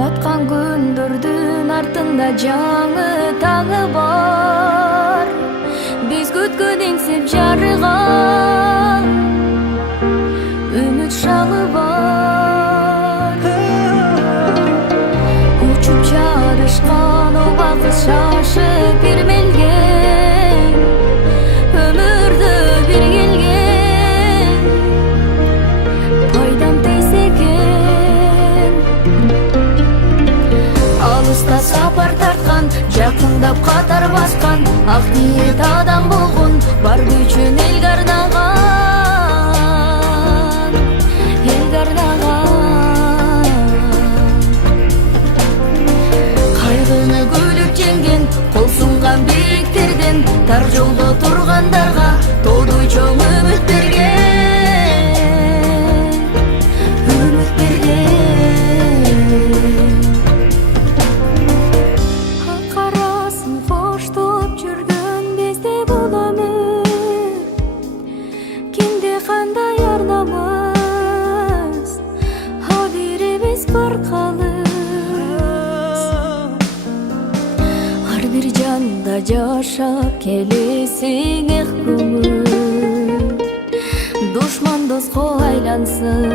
Баткан күндөрдүн артында жаңы таңы бар. Биз күткөн эңсеп жарыган үмүт шаңы бар. Учуп жарышкан убакыт шашып бир мелген, өмүрдө бир келген пайдам тез экен. Алыста сапар тарткан, жакындап катар баскан, ак ниет адам болгон, бар күчүн элге арнаган, элге арнаган. Кайгыны күлүп жеңген, кол сунган бийиктерден, тар жолдо тургандарга тоодой чоң үмүт берген, үмүт берген. Карасын коштоп жүргөн бизде бул өмүр, кимде кандай ар намыс, ал бирибиз бар калыс. Ар бир жанда жашап келесиң эх көңүл, душман доско айлансын.